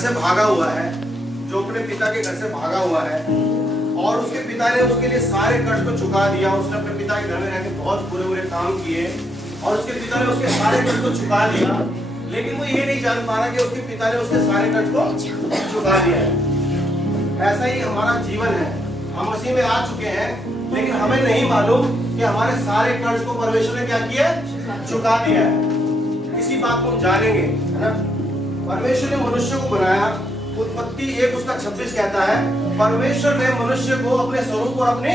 से भागा हुआ है, जो अपने पिता के घर से भागा हुआ है और उसके पिता ने उसके लिए सारे कर्ज को चुका दिया। उसने अपने पिता के घर में रहकर बहुत बुरे बुरे काम किए और उसके पिता ने उसके सारे कर्ज को चुका दिया, लेकिन वो ये नहीं जान पा रहा कि उसके पिता ने उसके सारे कर्ज को चुका दिया है। ऐसा ही हमारा जीवन है, हम मसीह में आ चुके हैं लेकिन हमें नहीं मालूम कि हमारे सारे कर्ज को परमेश्वर ने क्या किया, चुका दिया है। इसी बात को हम जानेंगे, है ना। परमेश्वर ने मनुष्य को बनाया, उत्पत्ति 1 उसका 26 कहता है परमेश्वर ने मनुष्य को अपने स्वरूप और अपनी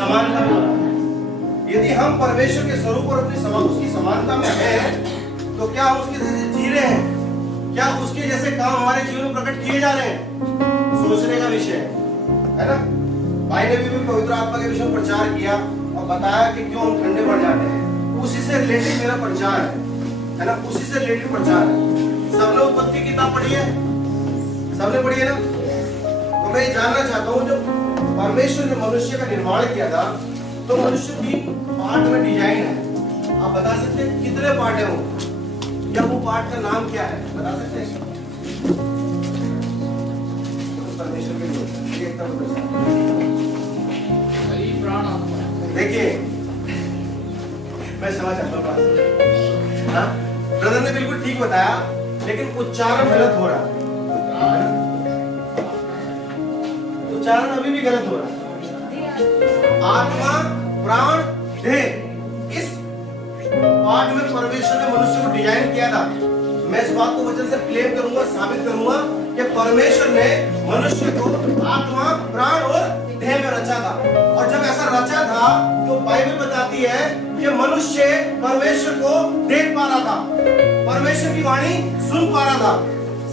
समानता में बनाया। यदि हम परमेश्वर के स्वरूप और अपनी उसकी समानता में हैं तो क्या हम उसके जैसे जी रहे हैं? क्या उसके जैसे काम हमारे जीवन में प्रकट किए जा रहे हैं? सोचने का विषय है ना। भाई ने भी पवित्र आत्मा के विषय में प्रचार किया और बताया कि क्यों हम ठंडे पड़ जाते हैं। उसी से रिलेटेड मेरा प्रचार है ना, उसी से रिलेटेड प्रचार है। सबने उत्पत्ति की किताब पढ़ी है, सबने पढ़ी है ना। तो मैं ये जानना चाहता हूँ, जब परमेश्वर ने मनुष्य का निर्माण किया था तो मनुष्य 3 पार्ट में डिजाइन है। आप बता सकते हैं कितने पार्ट है वो, या वो पार्ट का नाम क्या है, बता सकते हैं? परमेश्वर के लिए एक देखिए, मैं समझ आता हूँ। ब्रदर ने बिल्कुल ठीक बताया, लेकिन उच्चारण गलत हो रहा है। उच्चारण अभी भी गलत हो रहा है। आत्मा, प्राण, देह, इस पार्ट में परमेश्वर ने मनुष्य को डिजाइन किया था। मैं इस बात को वचन से क्लेम करूंगा, साबित करूंगा कि परमेश्वर ने मनुष्य को आत्मा, प्राण और देह में रचा था। और जब ऐसा रचा था तो बाइबल बताती है कि मनुष्य परमेश्वर को देख पा रहा था, परमेश्वर की वाणी सुन पा रहा था।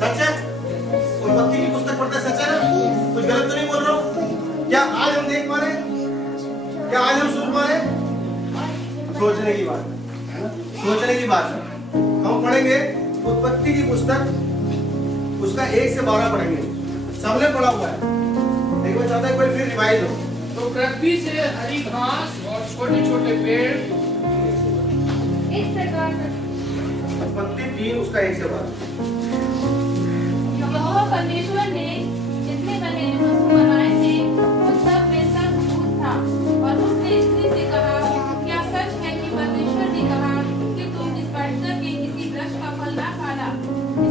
सच है? उत्पत्ति की पुस्तक पढ़ते सच है ना? कुछ गलत तो नहीं बोल रहा हूँ? क्या आज हम देख पा रहे हैं? क्या आज हम सुन पा रहे हैं? सोचने की बात है, सोचने की बात है। हम पढ़ेंगे उत्पत्ति की पुस्तक, उसका 1 से 12 पढ़ेंगे। सबने पढ़ा हुआ है, लेकिन मैं चाहता हूं एक बार फिर रिवाइज हो। तो पृथ्वी से हरी घास और छोटे छोटे पेड़ इस प्रकार उत्पत्ति 3 उसका 1 से 12। यहोवा परमेश्वर ने जितने बने वस्तु बनाए थे उन सब में सब भूत था। और उसने स्त्री से कहा, क्या सच है कि परमेश्वर ने कहा कि तुम इस वाटिका के किसी वृक्ष का फल ना खाना?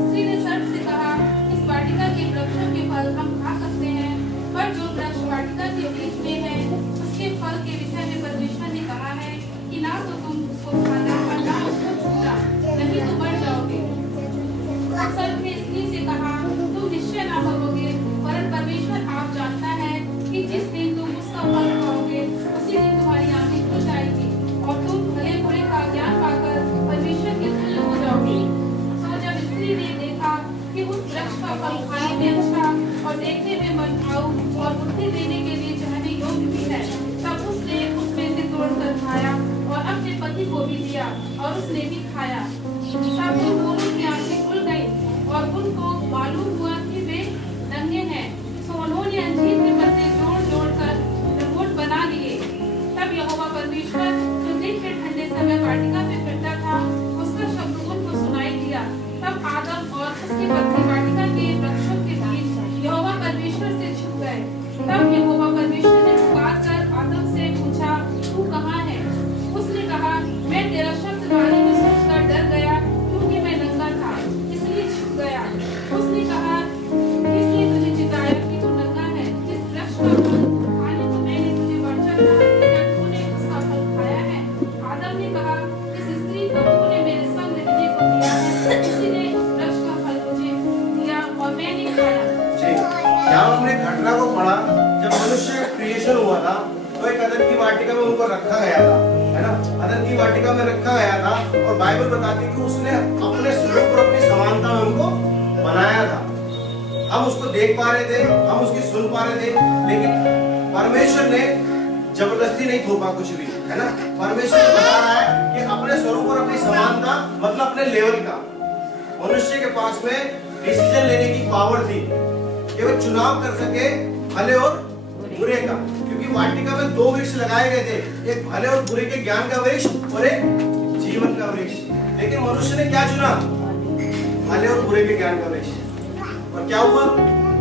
स्त्री ने सर्प से कहा, इस वाटिका के वृक्षों के फल हम खा सकते हैं, पर जो वृक्ष वाटिका के बीच में है उसके फल के विषय में परमेश्वर ने कहा है कि ना तो तुम उसको खाना और ना उसको छूना, नहीं तो मर जाओगे। सर्प ने स्त्री से कहा, तुम निश्चय ना मरोगे, वरन परमेश्वर आप जानता है कि जिस दिन तुम उसका फल खाओगे उसी दिन तुम्हारी आंखें खुल जाएगी और तुम भले बुरे का ज्ञान पाकर परमेश्वर के तुल्य हो जाओगे। तो जब स्त्री ने देखा कि उस वृक्ष का फल खाने में अच्छा और देखने में मनभाऊ और बुद्धि देने के लिए चाहने योग्य भी है, तब उसने उसमें से तोड़कर खाया और अपने पति को भी दिया और उसने भी खाया। तब उन दोनों की आंखें खुल गईं और उनको मालूम हुआ कि वे नंगे हैं। सो उन्होंने अंजीर के पत्ते जोड़ कर लंगोट बना लिए। तब यहोवा परमेश्वर जो दिन के ठंडे समय वाटिका में फिरता था, उसका शब्द उनको सुनाई दिया। तब आदम और उसकी पत्नी वाटिका के वृक्षों के बीच यहोवा परमेश्वर से छुप गए। तब यहोवा परमेश्वर ने पुकारकर आदम से पूछा, तू कहाँ है? उसने कहा, मैं तेरा शब्द वाणी में सुनकर डर गया, क्योंकि मैं नंगा था, इसलिए छुप गया। उसने कहा, किसने तुझे चिताया कि तू नंगा है? जिस वृक्ष का फल खाने को मैंने तुझे वर्चा था, क्या तूने उसका फल खाया है? आदम ने कहा, इस स्त्री को तूने मेरे संग रहने को दिया है, इसीने उस वृक्ष का फल मुझे दिया और मैंने खाया। यहाँ हमने घटना को पढ़ा, जब मनुष्य का क्रिएशन हुआ था तो एक अदन की वाटिका में उनको रखा गया था, है ना। अदन की वाटिका में रखा गया था और बाइबल बताती है कि उसने अपने स्वरूप और अपनी समानता में उनको बनाया था। हम उसको देख पा रहे थे, हम उसकी सुन पा रहे थे, लेकिन परमेश्वर ने जबरदस्ती नहीं थोपा कुछ भी, है ना। परमेश्वर बता रहा है कि अपने स्वरूप और अपनी समानता, मतलब अपने लेवल का। मनुष्य के पास में डिसीजन लेने की पावर थी कि वो चुनाव कर सके भले और बुरे का, क्योंकि वाटिका में 2 वृक्ष लगाए गए थे, एक भले और बुरे के ज्ञान का वृक्ष और एक जीवन का वृक्ष। लेकिन मनुष्य ने क्या चुना? भले और बुरे के ज्ञान का वृक्ष। और क्या हुआ,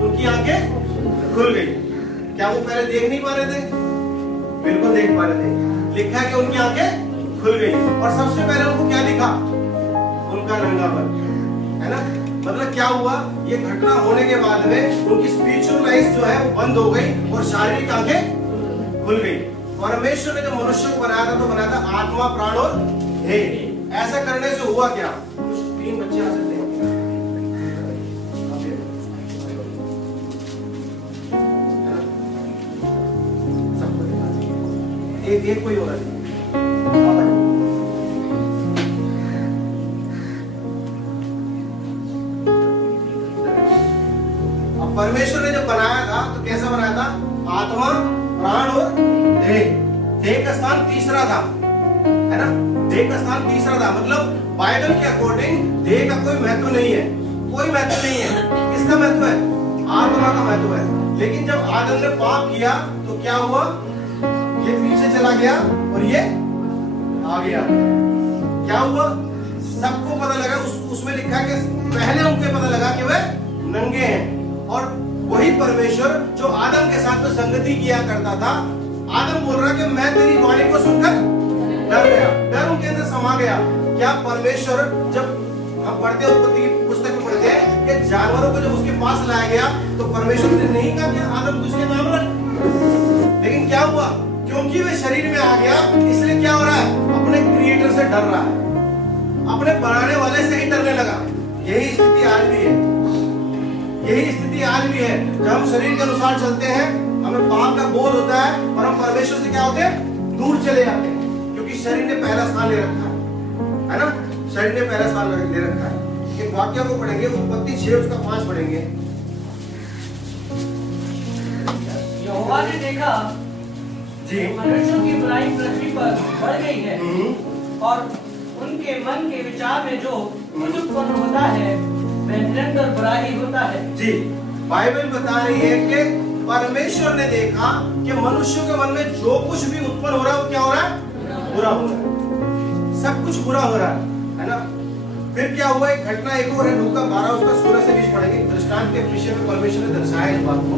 उनकी आंखें खुल गई। क्या वो पहले देख नहीं पा रहे थे? बिल्कुल देख पा रहे थे। लिखा है कि उनकी आंखें खुल गई और सबसे पहले उनको क्या दिखा, उनका नंगापन, है ना। मतलब क्या हुआ, ये घटना होने के बाद में उनकी स्पिरिचुअल लाइफ जो है वो बंद हो गई और शारीरिक आंखें खुल गई। परमेश्वर ने जब मनुष्य को बनाया था तो बनाया था आत्मा, प्राण और देह। ऐसा करने से हुआ क्या, कुछ 3 बच्चे आ सकते हैं। एक कोई होगा। अब परमेश्वर ने जब बनाया था तो कैसा बनाया था, आत्मा, प्राण और देह। देह का स्थान तीसरा था, है ना। देह का स्थान तीसरा था, मतलब बाइबल के अकॉर्डिंग देह का कोई महत्व नहीं है, कोई महत्व नहीं है। किसका महत्व है, आत्मा का महत्व है। लेकिन जब आदम ने पाप किया तो क्या हुआ, ये पीछे चला गया और ये आ गया। क्या हुआ, सबको पता लगा, उसमें लिखा कि पहले उनको पता लगा कि वह नंगे हैं। और वही परमेश्वर जो आदम के साथ में संगति किया करता था, आदम बोल रहा कि मैं तेरी वाणी को सुनकर डर गया, डर उनके अंदर समा गया। क्या परमेश्वर, जब हम पढ़ते हैं उत्पत्ति की पुस्तक में पढ़ते हैं कि जानवरों को जब उसके पास लाया गया तो परमेश्वर ने नहीं कहा कि आदम को इसके नाम रख। लेकिन क्या हुआ, क्योंकि वे शरीर में आ गया, इसलिए क्या हो रहा है, अपने क्रिएटर से डर रहा है, अपने बनाने वाले से ही डरने लगा। यही स्थिति आज भी है, यही स्थिति आज भी है। जब हम शरीर के अनुसार चलते हैं, हमें पाप का बोध होता है और हम परमेश्वर से क्या होते हैं, दूर चले जाते हैं, क्योंकि शरीर ने पहला स्थान ले रखा है ना। शरीर ने पहला स्थान ले रखा है। एक वाक्य को पढ़ेंगे, उत्पत्ति 6 उसका 5 पढ़ेंगे। यहोवा ने देखा जी, मनुष्यों की बुराई पृथ्वी पर बढ़ गई है और उनके मन के विचार में जो कुछ उत्पन्न होता है वह निरंतर बुरा ही होता है। जी, बाइबल बता रही है कि परमेश्वर ने देखा कि मनुष्यों के मन में जो कुछ भी उत्पन्न हो रहा है वो क्या हो रहा है, बुरा हो रहा है। सब कुछ बुरा हो रहा है ना। फिर क्या हुआ, एक घटना एक और है, लूका 12 उसका 16 से 20 पढ़ेंगे। दृष्टांत के विषय में परमेश्वर ने दर्शाया इस बात को।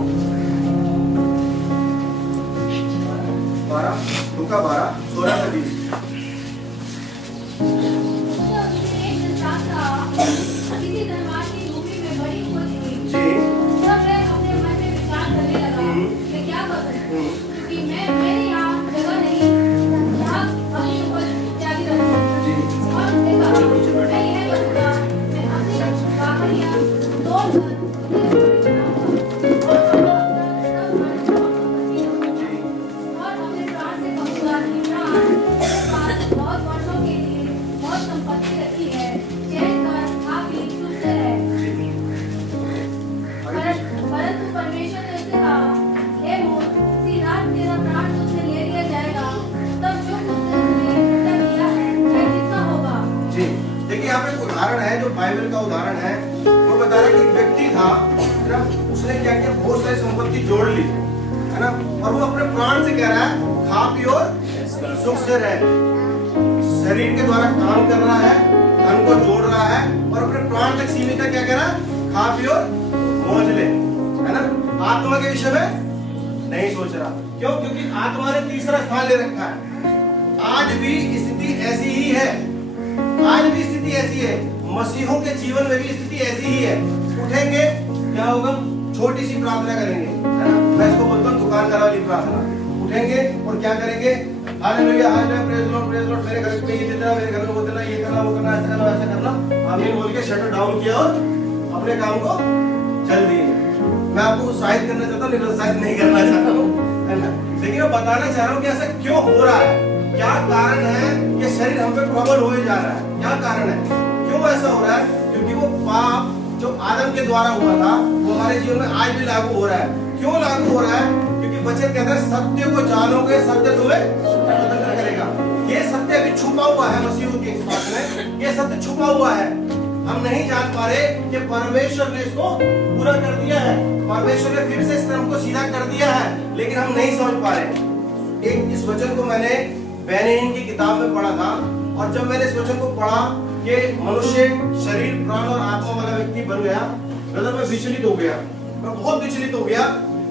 12 लूका 12 16 से 20। किसी धनवान की भूमि में बड़ी उपज हुई। जी, तब वह अपने मन में विचार करने लगा, मैं क्या करूं, क्योंकि मेरे यहाँ जगह नहीं जहाँ अपनी उपज इत्यादि रखूं। और उसने कहा, मैं यह करूंगा, मैं अपनी बाहरियां तोड़कर और अपने प्राण से कहूंगा कि प्राण, मेरे पास बहुत वर्षों के लिए बहुत संपत्ति रखी है, चैन कर खा पी सुख से रह। परंतु परमेश्वर ने उससे कहा, हे मूर्ख, इसी रात तेरा प्राण तुझसे ले लिया जाएगा, तब जो कुछ तूने उत्तर दिया है वह किसका होगा। जी, देखिए यहाँ पे एक उदाहरण है जो बाइबल का उदाहरण है। वो बता रहा है कि एक व्यक्ति था, उसने क्या किया, बहुत सारी संपत्ति जोड़ ली, है ना। और वो अपने प्राण से कह रहा है खा पी और सुख से रह। शरीर के द्वारा काम कर रहा है, धन को जोड़ रहा है और अपने प्राण तक सीमित है। क्या कह रहा है, खा पी और मौज ले, है ना। आत्मा के विषय में नहीं सोच रहा। क्यों, क्योंकि आत्मा ने तीसरा स्थान ले रखा है। आज भी स्थिति ऐसी ही है, आज भी स्थिति ऐसी है। मसीहों के जीवन में भी स्थिति ऐसी ही है। उठेंगे, क्या होगा, छोटी सी प्रार्थना करेंगे, है ना। मैं इसको बोलता हूँ दुकानदार वाली प्रार्थना। उठेंगे और क्या करेंगे, hallelujah hallelujah, praise Lord praise Lord, मेरे घर पे ये देना, मेरे घर में वो देना, ये करना वो करना, ऐसा करना वैसा करना, आमीन बोल के शटर डाउन किया और अपने काम को चल दिए। मैं आपको उत्साहित करना चाहता हूँ, निरुत्साहित नहीं करना चाहता हूँ, है ना। लेकिन मैं बताना चाह रहा हूँ कि ऐसा क्यों हो रहा है, क्या कारण है कि शरीर हम पे प्रबल होए जा रहा है, क्या कारण है, क्यों ऐसा हो रहा है। क्योंकि वो पाप जो आदम के द्वारा हुआ था वो हमारे जीवन में आज भी लागू हो रहा है। क्यों लागू हो रहा है, क्योंकि वचन कहता है सत्य को जानोगे, सत्य तुम्हें स्वतंत्र करेगा। ये सत्य अभी छुपा हुआ है मसीह के पास में, ये सत्य छुपा हुआ है। हम नहीं जान पा रहे कि परमेश्वर ने इसको पूरा कर दिया है, परमेश्वर ने फिर से इस क्रम को सीधा कर दिया है, लेकिन हम नहीं समझ पा रहे। एक इस वचन को मैंने बेनिहीन की किताब में पढ़ा था, और जब मैंने इस वचन को पढ़ा कि मनुष्य शरीर, प्राण और आत्मा वाला व्यक्ति बन गया, ब्रदर मैं विचलित हो गया, मैं बहुत विचलित हो गया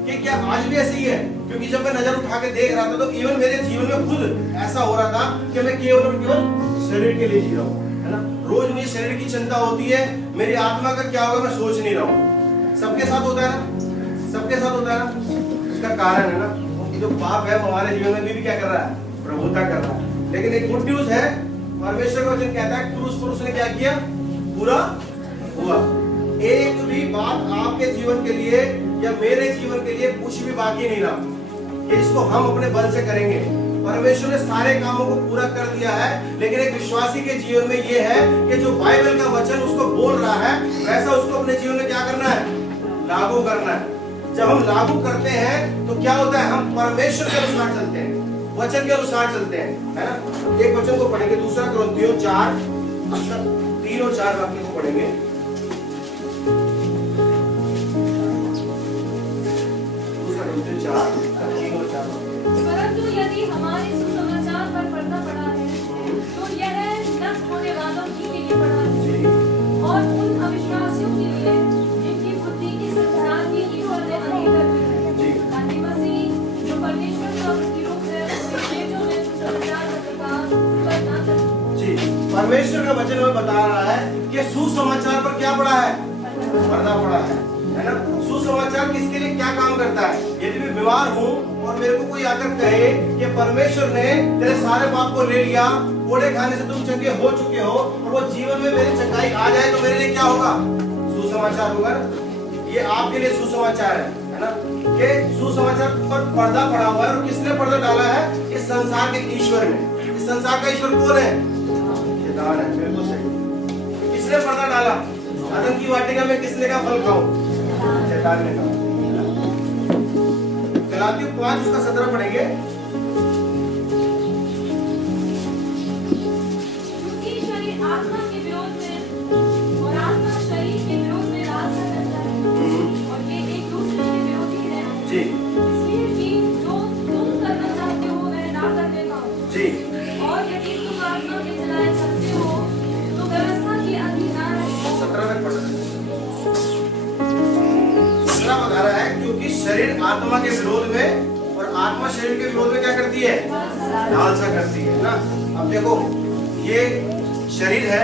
कि क्या आज भी ऐसे ही है? क्योंकि जब मैं नजर उठा के देख रहा था तो इवन मेरे जीवन में खुद ऐसा हो रहा था कि मैं केवल और केवल शरीर के लिए जी रहा हूँ, है ना। रोज मुझे शरीर की चिंता होती है, मेरी आत्मा का क्या होगा मैं सोच नहीं रहा हूँ। सबके साथ होता है ना, सबके साथ होता है ना। इसका कारण है ना जो पाप है हमारे जीवन में भी क्या कर रहा है? प्रभुता कर रहा है। लेकिन एक गुड न्यूज है, परमेश्वर का वचन कहता है क्रूस पर उसने क्या किया? पूरा हुआ। एक भी बात आपके जीवन के लिए या मेरे जीवन के लिए कुछ भी बाकी नहीं रहा कि इसको हम अपने बल से करेंगे। परमेश्वर ने सारे कामों को पूरा कर दिया है, लेकिन एक विश्वासी के जीवन में यह है कि जो बाइबल का वचन उसको बोल रहा है वैसा उसको अपने जीवन में क्या करना है? लागू करना है। जब हम लागू करते हैं तो क्या होता है? हम परमेश्वर के अनुसार चलते हैं, वचन के अनुसार चलते हैं, है ना। एक वचन को पढ़ेंगे, दूसरा कुरिन्थियों 4:3 और 4 वाक्य को पढ़ेंगे। दूसरा कुरिन्थियों 4:3 और 4। परंतु यदि हमारे सुसमाचार पर पर्दा पड़ा है तो यह नष्ट होने वालों ही के लिए पड़ा है और उन अविश्वासियों के लिए जिनकी बुद्धि इस संसार की ईश्वर ने अंगीकार की है, ताकि मसीह जो परमेश्वर का प्रतिरूप है उसके भेदों में सुसमाचार का प्रकाश पर ना सके। जी, परमेश्वर का वचन हमें बता रहा है कि सुसमाचार पर क्या पड़ा है? पर्दा पड़ा है ना। सुसमाचार किसके लिए क्या काम करता है? यदि मैं बीमार हूँ और मेरे को कोई आकर कहे कि परमेश्वर ने तेरे सारे पाप को ले लिया, कोड़े खाने से तुम चंगे हो चुके हो और वो जीवन में मेरी चंगाई आ जाए, तो मेरे लिए क्या होगा? सुसमाचार होगा ना। ये आपके लिए सुसमाचार है ना। कि सुसमाचार पर पर्दा पड़ा हुआ है। और किसने पर्दा डाला है? इस संसार के ईश्वर ने। इस संसार का ईश्वर कौन है? शैतान है। बिल्कुल सही। किसने पर्दा डाला? आदम की वाटिका में किसने का फल खाओ? शैतान ने कहा। गलातियों 5 उसका 17 पढ़ेंगे। क्योंकि शरीर आत्मा के विरोध में और आत्मा शरीर के विरोध में लालसा करता है और ये एक दूसरे के विरोधी है जी, इसलिए कि जो तुम करना चाहते हो वह ना करने पाओ जी। और यदि तुम आत्मा के चलाए चलते हो तो व्यवस्था के अधीन ना रहो। 17 तक पढ़ सकते हैं। 17 बता रहा है क्योंकि शरीर आत्मा के विरोध में और आत्मा शरीर के विरोध में क्या करती है? लालसा करती है ना। अब देखो, ये शरीर है,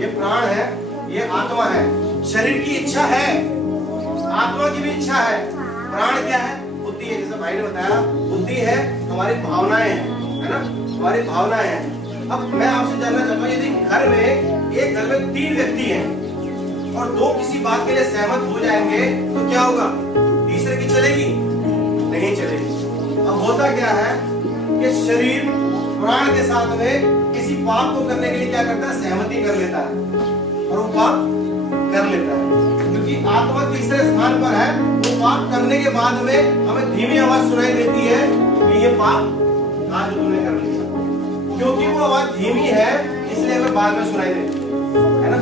ये प्राण है, ये आत्मा है। शरीर की इच्छा है, आत्मा की भी इच्छा है। प्राण क्या है? बुद्धि है। जैसे भाई ने बताया, बुद्धि है, हमारी भावनाएं हैं, है ना, हमारी भावनाएं हैं। अब मैं आपसे जानना चाहता हूँ, यदि घर में एक घर में 3 व्यक्ति हैं और 2 किसी बात के लिए सहमत हो जाएंगे तो क्या होगा? तीसरे की चलेगी? नहीं चलेगी। अब होता क्या है कि शरीर प्राण के साथ में किसी पाप को करने के लिए क्या करता है? सहमति कर लेता है और वो पाप कर लेता है। क्योंकि आत्मा तीसरे स्थान पर है, वो पाप करने के बाद में हमें धीमी आवाज सुनाई देती है कि ये पाप आज तुमने कर लिया। क्योंकि वो आवाज धीमी है इसलिए हमें बाद में सुनाई देती है ना।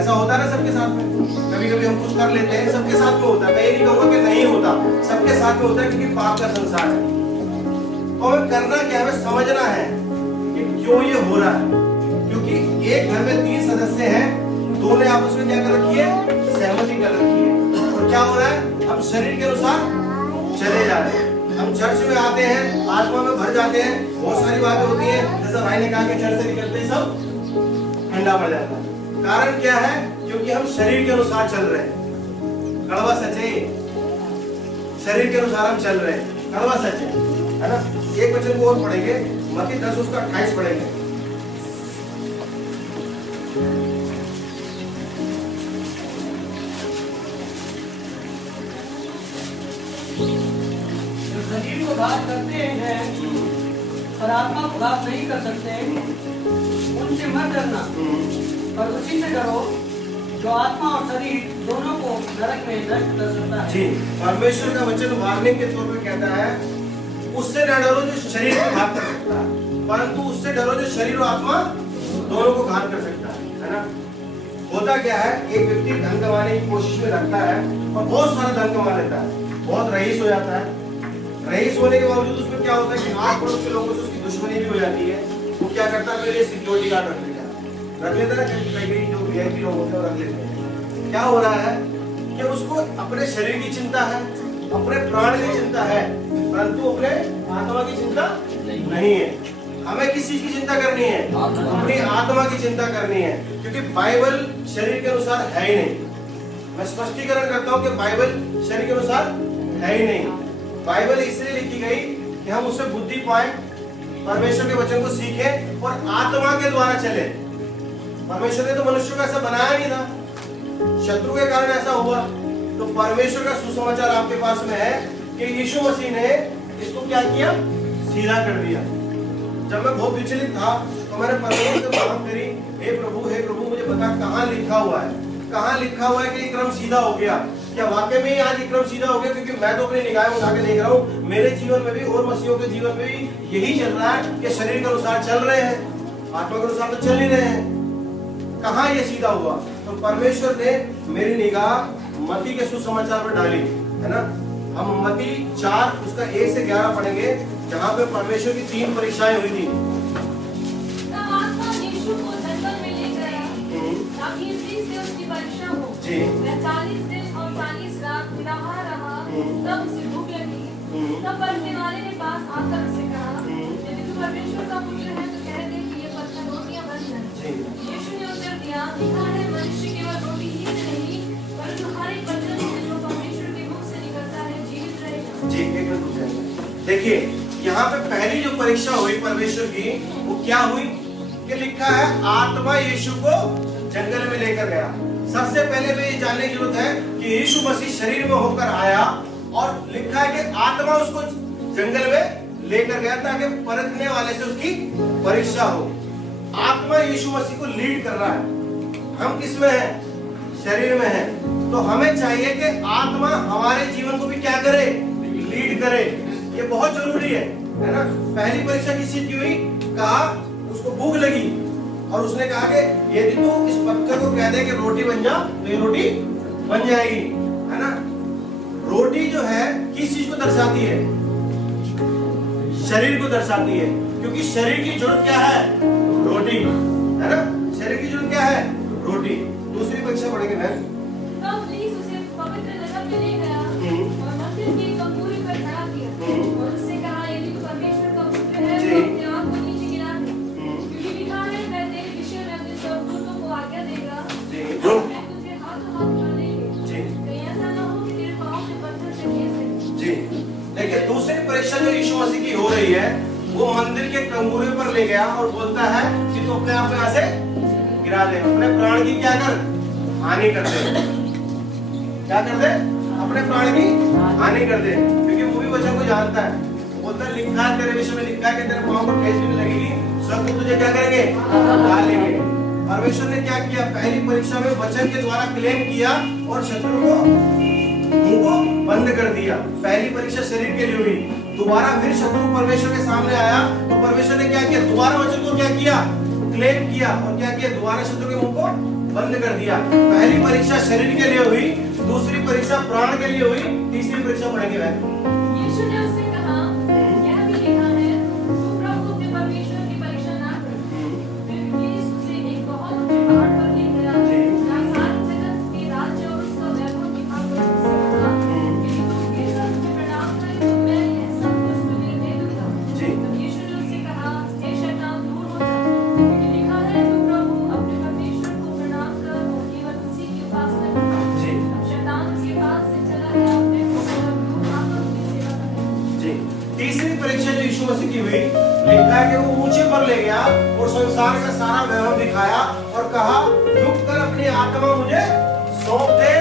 ऐसा होता है ना सबके साथ में। कभी कभी हम कुछ कर लेते हैं, सबके साथ में होता है। मैं ये नहीं कहूँगा कि नहीं होता, सबके साथ में होता है, क्योंकि पाप का संसार है। तो हमें करना क्या है? हमें समझना है कि क्यों ये हो रहा है। क्योंकि एक घर में 3 सदस्य हैं, 2 ने आपस में क्या कर रखी है? सहमति कर रखी है। और क्या हो रहा है? हम शरीर के अनुसार चले जा रहे हैं। हम चर्च में आते हैं, आत्मा में भर जाते हैं, बहुत सारी बातें होती हैं। जैसा भाई ने कहा कि चर्च से निकलते ही सब ठंडा पड़ जाता है। कारण क्या है? क्योंकि हम शरीर के अनुसार चल रहे हैं। कड़वा सच है, शरीर के अनुसार हम चल रहे हैं, कड़वा सच है ना। एक वचन को और पढ़ेंगे, मत्ती 10 उसका 28 पढ़ेंगे। जो शरीर को घात करते हैं और आत्मा को घात नहीं कर सकते, उनसे मत डरना, पर उसी से डरो जो आत्मा और शरीर दोनों को नरक में नष्ट कर सकता है। जी, परमेश्वर का वचन वार्निंग के तौर पे कहता है, उससे न डरो जो शरीर को घात कर सकता है, परंतु उससे डरो जो शरीर और आत्मा दोनों को घात कर सकता है ना। होता क्या है? एक व्यक्ति धन कमाने की कोशिश में लगता है और बहुत सारा धन कमा लेता है, बहुत रईस हो जाता है। रईस होने के बावजूद उसमें क्या होता है कि आस पड़ोस के लोगों से उसकी दुश्मनी भी हो जाती है। वो क्या करता है? पहले सिक्योरिटी गार्ड रख लेता है ना, कई जो वीआईपी लोग होते हैं रख लेते हैं। क्या हो रहा है? कि उसको अपने शरीर की चिंता है, अपने प्राण की चिंता है, परंतु अपने आत्मा की चिंता नहीं है। हमें किस चीज की चिंता करनी है? अपनी आत्मा की चिंता करनी है, क्योंकि बाइबल शरीर के अनुसार है ही नहीं। मैं स्पष्टीकरण करता हूं कि बाइबल शरीर के अनुसार है ही नहीं। बाइबल इसलिए लिखी गई कि हम उससे बुद्धि पाए, परमेश्वर के वचन को सीखें और आत्मा के द्वारा चले। परमेश्वर ने तो मनुष्य को ऐसा बनाया नहीं था, शत्रु के कारण ऐसा हुआ। तो परमेश्वर का सुसमाचार आपके पास में है कि यीशु मसीह ने इसको क्या किया? सीधा कर दिया। जब मैं बहुत विचलित था तो मैंने परमेश्वर से मांग करी, हे प्रभु मुझे बता कहाँ लिखा हुआ है, कहाँ लिखा हुआ है कि ये क्रम सीधा हो गया। क्या वाकई में आज ये क्रम सीधा हो गया? क्योंकि मैं तो अपनी निगाहें उठा के देख रहा हूँ, मेरे जीवन में भी और मसीहों के जीवन में भी यही चल रहा है कि शरीर के अनुसार चल रहे हैं, आत्मा के अनुसार तो चल नहीं रहे हैं। कहाँ ये सीधा हुआ? तो परमेश्वर ने मेरी निगाह मत्ती के सुसमाचार पर डाली, है ना। हम मत्ती 4 उसका 1 से 11 पढ़ेंगे, जहाँ पे परमेश्वर की 3 परीक्षाएं हुई थी। तब आत्मा यीशु को जंगल में ले गया ताकि इससे उसकी परीक्षा हो। जी। वह 40 दिन और 40 रात निराहार रहा, तब उसे भूख लगी। तब पढ़ने वाले ने पास आकर उससे कहा, यदि तू परमेश्वर का पुत्र है तो कह दे कि ये पत्थर रोटियां बन जाएं। यीशु ने उत्तर दिया, लिखा है मनुष्य केवल रोटी ही से नहीं परंतु हर एक वचन से जो परमेश्वर के मुख से निकलता है जीवित रहेगा। जी, एक मिनट रुक जाइए। देखिए यहाँ पे पहली जो परीक्षा हुई परमेश्वर की, वो क्या हुई कि लिखा है आत्मा यीशु को जंगल में लेकर गया। सबसे पहले तो ये जानने की जरूरत है कि यीशु मसीह शरीर में होकर आया और लिखा है कि आत्मा उसको जंगल में लेकर गया ताकि परखने वाले से उसकी परीक्षा हो। आत्मा यीशु मसीह को लीड कर रहा है। हम किस में हैं? शरीर में हैं। तो हमें चाहिए कि आत्मा हमारे जीवन को भी क्या करे? लीड करे। ये बहुत जरूरी है ना। पहली परीक्षा किस चीज की हुई? कहा उसको भूख लगी और उसने कहा कि यदि तू इस पत्थर को कह दे कि रोटी बन जा तो ये रोटी बन जाएगी, है ना। रोटी जो है किस चीज को दर्शाती है? शरीर को दर्शाती है, क्योंकि शरीर की जरूरत क्या है? रोटी, है ना। शरीर की जरूरत क्या है? रोटी। दूसरी परीक्षा पढ़ेंगे बहन। तब पुलिस उसे पवित्र नगर में ले गया और मंदिर की कमूरी पर खड़ा किया और उससे कहा, यदि तू परमेश्वर का पुत्र है तो अपने आप को नीचे गिरा दे, क्योंकि लिखा है मैं तेरे विषय में अपने स्वर्गदूतों को आज्ञा देगा, मैं तुझे हाथों हाथ पकड़ेंगे, कहीं ऐसा न हो कि तेरे पाँव से पत्थर से ठेस दे। जी, देखिए दूसरी परीक्षा जो यीशु मसीह की हो रही है, वो मंदिर के कंगूरे पर ले गया और बोलता है कि तू अपने आप को यहाँ से गिरा दे, अपने प्राण की क्या कर? हानि कर दे। क्या कर दे? अपने प्राण की हानि कर दे, क्योंकि वो भी वचन को जानता है। बोलता है लिखा है तेरे विषय में, लिखा है कि तेरे पाँव को ठेस भी नहीं लगेगी, सब तुझे क्या करेंगे? डालेंगे। परमेश्वर ने क्या किया? पहली परीक्षा में वचन के द्वारा क्लेम किया और शत्रु को मुंह को बंद कर दिया। पहली परीक्षा शरीर के लिए हुई। दोबारा फिर शत्रु परमेश्वर के सामने आया तो परमेश्वर ने क्या किया? दोबारा वचन को क्या किया? क्लेम किया और क्या किया? दोबारा शत्रु के मुंह को बंद कर दिया। पहली परीक्षा शरीर के लिए हुई, दूसरी परीक्षा प्राण के लिए हुई, तीसरी परीक्षा पढ़ेंगे बहन। यीशु ने उससे कहा, यह भी लिखा है, तू प्रभु अपने परमेश्वर की परीक्षा ना कर। फिर पुलिस उसे एक बहुत ऊंचे पहाड़ पर ले गया, जहाँ सारी जगत के राज्य और उसका वैभव दिखा कर उससे कहा, यदि तू गिरकर मुझे प्रणाम करे तो मैं यह सब कुछ तुझे दे दूंगा। तब यीशु ने उससे कहा, हे शैतान दूर हो जा, क्योंकि लिखा है तू प्रभु अपने परमेश्वर को प्रणाम कर और केवल उसी के पास कर। तब शैतान उसके पास से चला गया, अपने पुत्र और दूर आकर उसकी सेवा करने लगा। तीसरी परीक्षा जो यीशु मसीह की हुई, लिखा है कि वो ऊंचे पर ले गया और संसार का सारा वैभव दिखाया और कहा, झुक कर अपनी आत्मा मुझे सौंप दे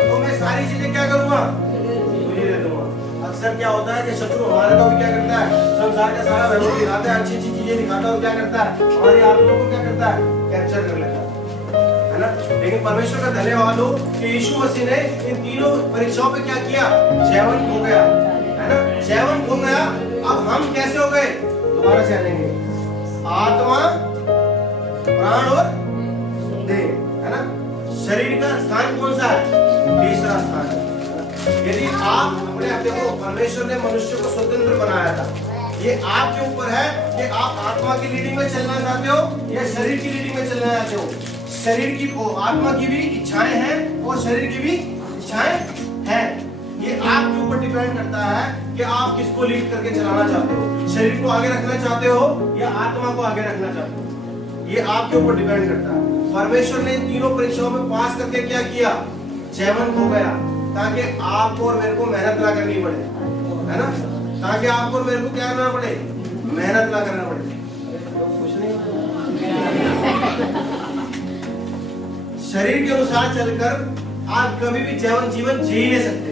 तो मैं सारी चीजें क्या करूंगा? तुझे दे दूंगा। अक्सर क्या होता है कि शत्रु हमारे को भी क्या करता है? संसार का सारा वैभव दिखाता है, अच्छी अच्छी चीजें दिखाता है और क्या करता है? हमारी आत्मा को क्या करता है? कैप्चर कर लेता है ना। लेकिन परमेश्वर का धन्यवाद हो कि यीशु मसीह ने इन तीनों परीक्षाओं पे क्या किया? जयवन खो गया, है ना। जयवन खो गया। अब हम कैसे हो गए? दोबारा से आएंगे। आत्मा, प्राण और देह, है ना। शरीर का स्थान कौन सा है? तीसरा स्थान है। यदि आप अपने आप देखो, परमेश्वर ने मनुष्य को स्वतंत्र बनाया था। ये आपके ऊपर है कि आप आत्मा की लीडिंग में चलना चाहते हो या शरीर की लीडिंग में चलना चाहते हो। शरीर की आत्मा की भी इच्छाएं हैं और शरीर की भी इच्छाएं हैं। ये आपके ऊपर डिपेंड करता है कि आप किसको लीड करके चलाना चाहते हो, शरीर को आगे रखना चाहते हो या आत्मा को आगे रखना चाहते हो। ये आपके ऊपर डिपेंड करता है। परमेश्वर ने इन तीनों परीक्षाओं में पास करके क्या किया, जयवंत हो गया, ताकि आपको और मेरे को मेहनत ना करनी पड़े, है ना, ताकि आपको और मेरे को क्या करना पड़े, मेहनत ना करना पड़े। शरीर के अनुसार चलकर आप कभी भी जयवंत जीवन जी ही नहीं सकते,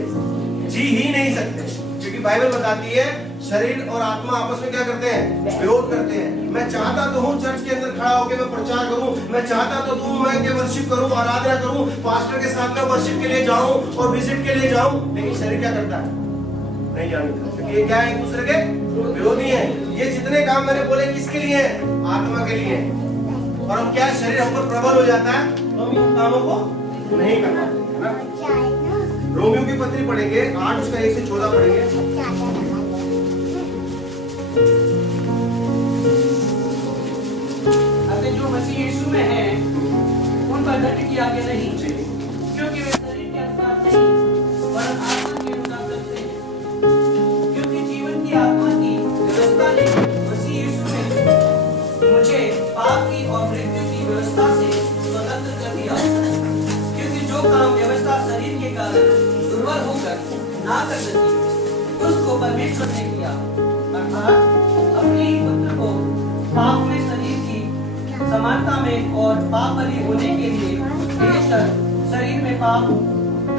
जी ही नहीं सकते, क्योंकि बाइबल बताती है शरीर और आत्मा आपस में क्या करते हैं, विरोध करते हैं। मैं चाहता तो हूँ चर्च के अंदर खड़ा होकर मैं प्रचार करूं, मैं चाहता तो हूँ मैं के वर्शिप करूं, आराधना करूं, पास्टर के साथ में वर्शिप के लिए जाऊं और विजिट के लिए जाऊं, लेकिन शरीर क्या करता है, नहीं जानता, क्योंकि ये क्या है, एक दूसरे के विरोधी हैं। ये जितने काम मैंने बोले किसके लिए है, आत्मा के लिए, और हम क्या, शरीर हम पर प्रबल हो जाता है तो हम इन कामों को नहीं कर पाते, है ना। रोमियो की पत्री पढ़ेंगे 8 उसका 1 से 14 पढ़ेंगे। जो मसीह यीशु में है उन पर दंड किया गया नहीं, क्योंकि वे शरीर के अनुसार नहीं वरन आत्मा के अनुसार चलते हैं, क्योंकि जीवन की आत्मा की व्यवस्था ने मसीह यीशु में मुझे पाप की और मृत्यु की व्यवस्था से स्वतंत्र कर दिया, क्योंकि जो काम व्यवस्था शरीर के कारण दुर्बल होकर ना कर सकी उसको परमेश्वर ने किया, अर्थात अपने ही पुत्र को पाप में शरीर की समानता में और पाप बलि होने के लिए भेजकर शरीर में पाप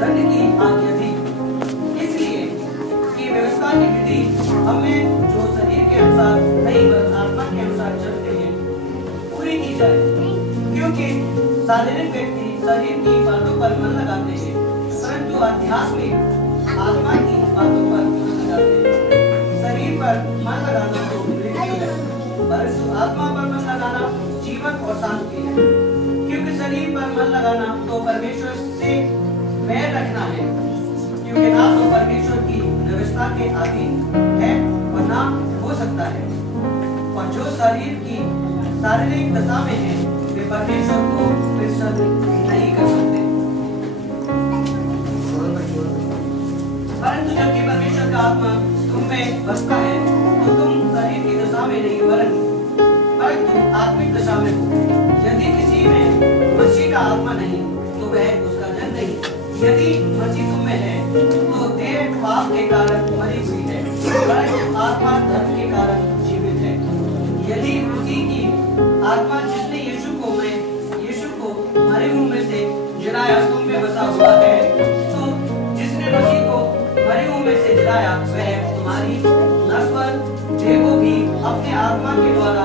दंड की आज्ञा दी, इसलिए कि व्यवस्था की विधि हमें जो शरीर के अनुसार नहीं बल्कि आत्मा के अनुसार चलते हैं पूरी की जाए, क्योंकि शारीरिक व्यक्ति शरीर की बातों पर मन लगाते हैं, परंतु आध्यात्मिक आत्मा की बातों पर मन लगाते हैं। शरीर पर मन लगाना तो मृत्यु है, परंतु आत्मा पर मन लगाना जीवन और शांति है, क्योंकि शरीर पर मन लगाना तो परमेश्वर से बैर रखना है, क्योंकि ना तो परमेश्वर की व्यवस्था के अधीन है और ना हो सकता है, और जो शरीर की शारीरिक दशा में है वे परमेश्वर को प्रसन्न नहीं कर सकते। परंतु जबकि परमेश्वर का आत्मा तुम में बसता है तो तुम शरीर की दशा में नहीं परंतु आत्मिक दशा में हो। यदि किसी में मसीह का आत्मा नहीं तो वह उसका जन नहीं। यदि मसीह तुम में है तो देह पाप के कारण मरी हुई है, परंतु आत्मा धर्म के कारण जीवित है। यदि उसी की आत्मा जिसने यीशु को मरे हुओं में से जिलाया तुम में बसा हुआ है, तो जिसने मसीह को मरे हुओं में से जिलाया वह तुम्हारी नश्वर देह को भी अपने आत्मा के द्वारा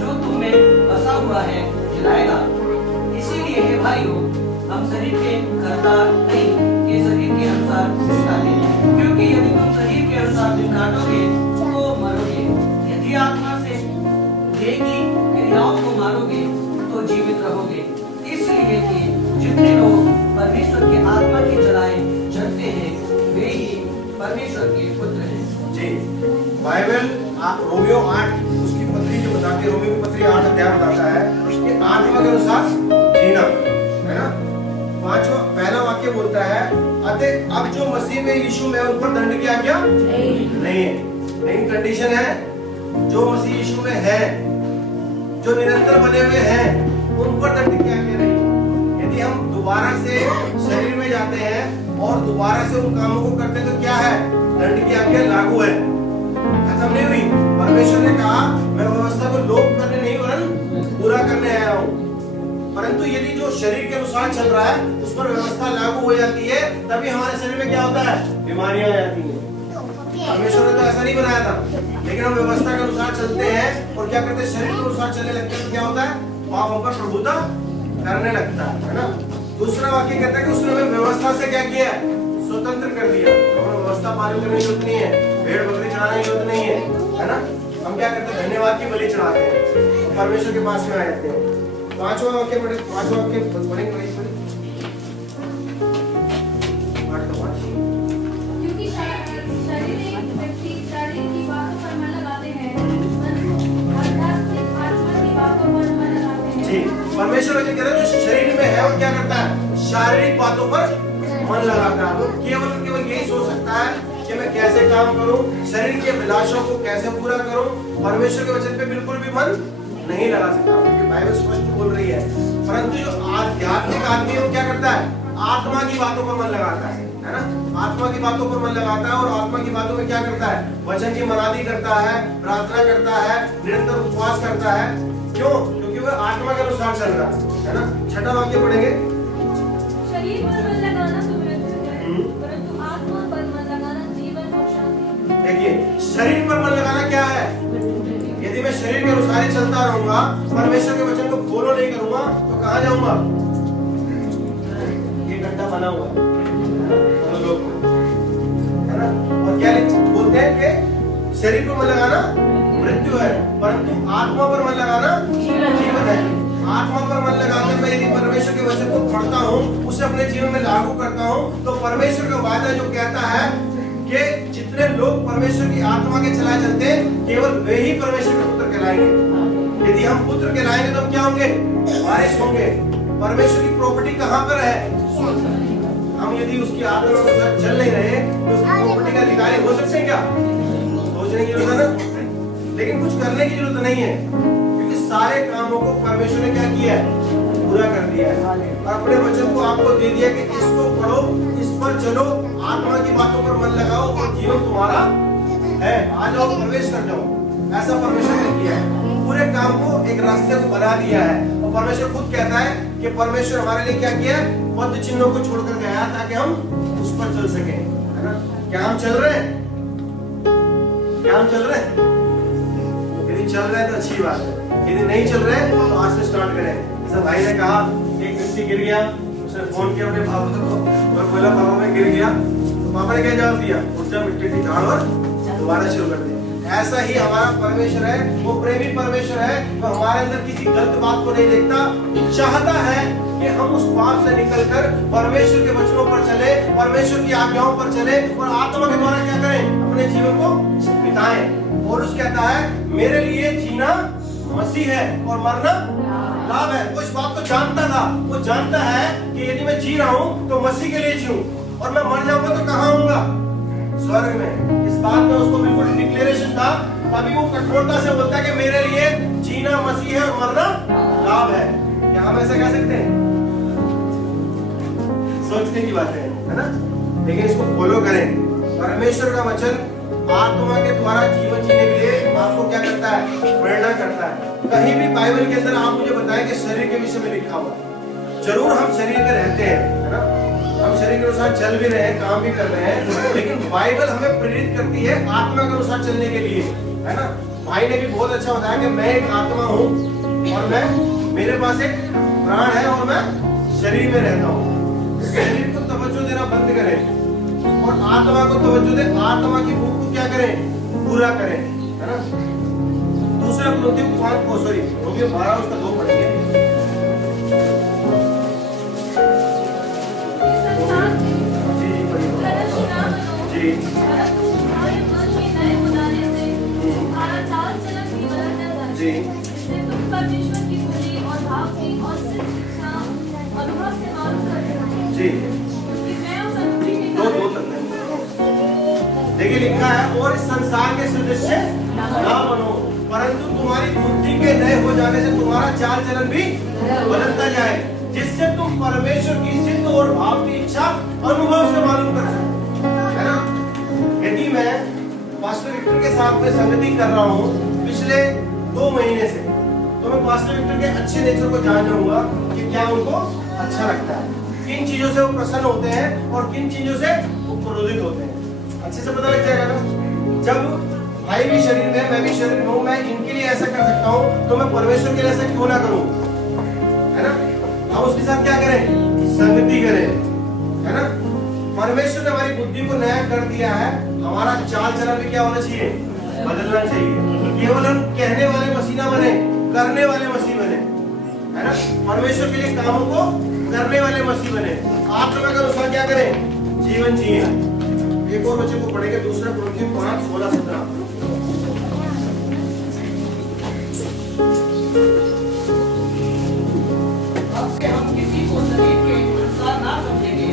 जो तुम में बसा हुआ है जिलाएगा। इसीलिए हे भाइयों, हम शरीर के करदार नहीं कि शरीर के अनुसार दिन काटें, क्योंकि यदि तुम शरीर के अनुसार दिन काटोगे तो मरोगे, यदि आत्मा से देह की क्रियाओं को मारोगे तो जीवित रहोगे। इसलिए कि जितने लोग परमेश्वर के आत्मा की जलाए जलते हैं वे ही परमेश्वर के पुत्र हैं। जी, बाइबल आप रोमियो 8 उसकी पत्री जो बताती है, रोमियो की पत्री 8 अध्याय बताता है कि आत्मा के अनुसार जीना, है ना। पहला वाक्य बोलता है अतः अब जो मसीह में यीशु में उन पर दंड की आज्ञा नहीं है। लेकिन कंडीशन है, जो मसीह यीशु में है, जो निरंतर बने हुए हैं, उन पर दंड की आज्ञा नहीं। यदि हम दोबारा से शरीर में जाते हैं और दोबारा से उन कामों को करते हैं तो क्या है, दंड की आज्ञा लागू है, खत्म नहीं हुई। परमेश्वर ने कहा मैं व्यवस्था को लोप करने नहीं वरन पूरा करने आया हूँ। परंतु यदि जो शरीर के अनुसार चल रहा है उस पर व्यवस्था लागू हो जाती है, तभी हमारे शरीर में क्या होता है, बीमारियां आ जाती हैं। परमेश्वर ने तो ऐसा नहीं बनाया था, लेकिन हम व्यवस्था के अनुसार चलते हैं और क्या करते हैं, शरीर के अनुसार चलने लगते हैं तो क्या होता है, पाप हम पर प्रभुता करने लगता है ना। दूसरा वाक्य कहता है कि उसने हमें व्यवस्था से क्या किया, स्वतंत्र कर दिया। हमें व्यवस्था पालन करने की जरूरत नहीं है, भेड़ बकरी चढ़ाने की जरूरत नहीं है ना। हम क्या करते हैं, धन्यवाद की बलि चढ़ाते हैं, परमेश्वर के पास में आ जाते हैं। पांचवा वाक्य पढ़ेंगे, क्योंकि शारीरिक व्यक्ति शरीर की बातों पर मन लगाते हैं, आध्यात्मिक आत्मा की बातों पर मन लगाते हैं। जी, परमेश्वर जो कह रहा है जो शरीर में है वो क्या करता है, शारीरिक बातों पर मन लगाता है। वो केवल यही सोच सकता है कि मैं कैसे काम करूं, शरीर के अभिलाषों को कैसे पूरा करूं। परमेश्वर के वचन पे बिल्कुल भी मन नहीं लगा सकता, क्योंकि बाइबल स्पष्ट बोल रही है। परंतु जो आध्यात्मिक आदमी है वो क्या करता है, आत्मा की बातों पर मन लगाता है ना, आत्मा की बातों पर मन लगाता है। और आत्मा की बातों में क्या करता है, वचन की मनादी करता है, प्रार्थना करता है, निरंतर उपवास करता है। क्यों? क्योंकि वो आत्मा के अनुसार चल रहा है ना। छठा वाक्य पढ़ेंगे। शरीर पर मन लगाना तो मृत्यु है, परंतु आत्मा पर मन लगाना जीवन और शांति। देखिए, शरीर पर मन लगाना क्या है, यदि मैं शरीर के अनुसार ही चलता रहूंगा, परमेश्वर के वचन को फॉलो नहीं करूंगा, तो कहां जाऊंगा? ये गड्ढा बना हुआ है ना। और क्या बोलते हैं कि शरीर पर मन लगाना मृत्यु है, परंतु आत्मा पर मन लगाना जीवन है। आत्मा पर मन लगाकर मैं यदि परमेश्वर के वचन को पढ़ता हूँ, उसे अपने जीवन में लागू करता हूँ, तो परमेश्वर का वादा जो कहता है कि जितने लोग परमेश्वर की आत्मा के चलाए चलते हैं, केवल वे ही परमेश्वर के पुत्र कहलाएंगे। यदि हम पुत्र कहलाएंगे तो हम क्या होंगे, वारिस होंगे। परमेश्वर की प्रॉपर्टी कहाँ पर है, हम यदि उसकी आत्मा के साथ चल नहीं रहे तो उसकी प्रॉपर्टी का अधिकारी हो सकते हैं क्या? सोचने की जरूरत है ना, लेकिन कुछ करने की जरूरत नहीं है, क्योंकि सारे कामों को परमेश्वर ने क्या किया है, पूरा कर दिया है। और अपने वचन को आपको दे दिया कि इसको पढ़ो, इस पर चलो, आत्मा की बातों पर मन लगाओ और जीवन तुम्हारा है। आ जाओ, प्रवेश कर जाओ। ऐसा परमेश्वर ने किया है, पूरे काम को एक रास्ते को बना दिया है। और परमेश्वर खुद कहता है कि परमेश्वर हमारे लिए क्या किया है, पद चिन्हों को छोड़कर गया ताकि हम उस पर चल सके, है ना। क्या हम चल रहे हैं? क्या हम चल रहे हैं? यदि चल रहे हैं तो अच्छी बात है, यदि नहीं चल रहे हैं तो आज से स्टार्ट करें। जैसे भाई ने कहा, एक व्यक्ति गिर गया, उसने फोन किया अपने पापा को और बोला पापा मैं गिर गया, तो पापा ने क्या जवाब दिया, उठ जा, मिट्टी की झाड़ और दोबारा शुरू कर दिया। ऐसा ही हमारा परमेश्वर है, वो प्रेमी परमेश्वर है, वो हमारे अंदर किसी गलत बात को नहीं देखता, चाहता है कि हम उस पाप से निकलकर परमेश्वर के वचनों पर चले, परमेश्वर की आज्ञाओं पर चले और आत्मा के द्वारा क्या करें, अपने जीवन को बिताएं। और उस कहता है मेरे लिए जीना मसीह है और मरना लाभ है। वो इस बात को जानता था, वो जानता है कि यदि मैं जी रहा हूँ तो मसीह के लिए जीऊं, और मैं मर जाऊंगा तो कहाँ होऊंगा, स्वर्ग में। इस बात में उसको बिल्कुल डिक्लेरेशन था, तभी वो कठोरता से बोलता है कि मेरे लिए जीना मसीह है और मरना लाभ है। क्या हम ऐसा कह सकते हैं? सोचने की बात है ना। लेकिन इसको फॉलो करें। परमेश्वर का वचन आत्मा के द्वारा जीवन जीने के लिए आपको क्या करता है, प्रेरणा करता है। कहीं भी बाइबल के अंदर आप मुझे बताएं कि शरीर के विषय में लिखा हुआ है। जरूर हम शरीर में रहते हैं, है ना, हम शरीर के अनुसार चल भी रहे हैं, काम भी कर रहे हैं, लेकिन बाइबल हमें प्रेरित करती है आत्मा के अनुसार चलने के लिए, है ना। भाई ने भी बहुत अच्छा बताया कि मैं एक आत्मा हूँ और मैं, मेरे पास एक प्राण है और मैं शरीर में रहता हूँ। शरीर को तवज्जो देना बंद करें और आत्मा को तवज्जो दें, आत्मा की भूख को क्या करें, पूरा करें, है ना। दूसरा रोमियो 12 उसका 2 पढ़ेंगे। जी, जिससे तुम परमेश्वर की बुरी और भाव की और सिर्फ शिक्षा अनुभव से मालूम करते हो। जी, क्योंकि मैं उस अनुभूति के दो कारण तक देखिए लिखा है, और इस संसार के सदस्य ना बनो, परंतु तुम्हारी बुद्धि के नए हो जाने से तुम्हारा चाल चलन भी बदलता जाए, जिससे तुम परमेश्वर की सिद्ध और भाव की इच्छा अनुभव से मालूम कर सको, है ना। यदि मैं पास्टर विक्टर के साथ में संगति कर रहा हूँ पिछले 2 महीने से, तो मैं पास्टर विक्टर के अच्छे नेचर को जान जाऊंगा कि क्या उनको अच्छा लगता है, किन चीजों से वो प्रसन्न होते हैं और किन चीजों से वो क्रोधित होते हैं। अच्छे से पता लग जाएगा ना। जब भाई भी शरीर में, मैं भी शरीर में हूँ, मैं इनके लिए ऐसा कर सकता हूँ, तो मैं परमेश्वर के लिए ऐसा क्यों ना करूँ, है ना। हम उसके साथ क्या करें, संगति करें, है ना। परमेश्वर ने हमारी बुद्धि को नया कर दिया है, हमारा चाल चलन भी क्या होना चाहिए, बदलना चाहिए। केवल हम कहने वाले मसीह ना बने, करने वाले मसीह बने, है ना। परमेश्वर के लिए कामों को करने वाले मसीह बने, आत्मा के अनुसार क्या करें, जीवन जिए। एक और बच्चे को पढ़ेंगे, दूसरा कुरिन्थियों 5:16-17। हम किसी को शरीर के अनुसार ना समझेंगे,